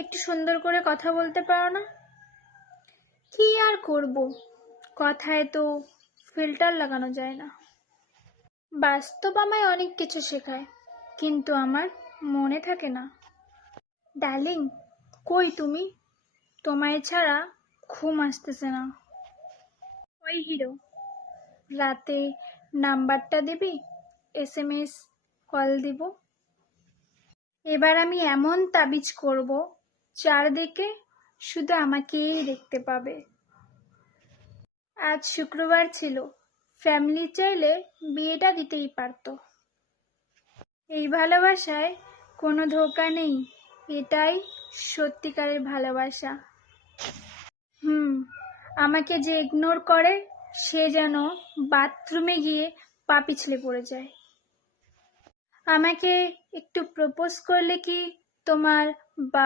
একটু সুন্দর করে কথা বলতে পারো না? কি আর করব, কথায় তো ফিল্টার লাগানো যায় না। বাস্তব আমায় অনেক কিছু শেখায়, কিন্তু আমার মনে থাকে না। ডার্লিং, কই তুমি? তোমায় ছাড়া ঘুম আসতেছে না। ওই হিরো, রাতে নাম্বারটা দিবি, SMS কল দিব। এবার আমি এমন তাবিজ করব, চারদিকে শুধু আমাকেই দেখতে পাবে। আজ শুক্রবার ছিল, ফ্যামিলি চাইলে বিয়েটা দিতেই পারতো। এই ভালোবাসায় কোনো ধোঁকা নেই, এটাই সত্যিকারের ভালোবাসা। আমাকে যে ইগনোর করে সে যেন বাথরুমে গিয়ে পা পিছলে পড়ে যায়। আমাকে একটু প্রপোজ করলে কি তোমার